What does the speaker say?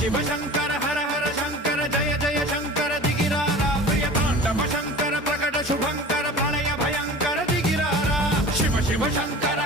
शिव शंकर हर हर शंकर जय जय शंकर दिगिरारा प्रियतांडव शंकर प्रकट शुभंकर प्रणय भयंकर दिगिरारा शिव शिव शंकर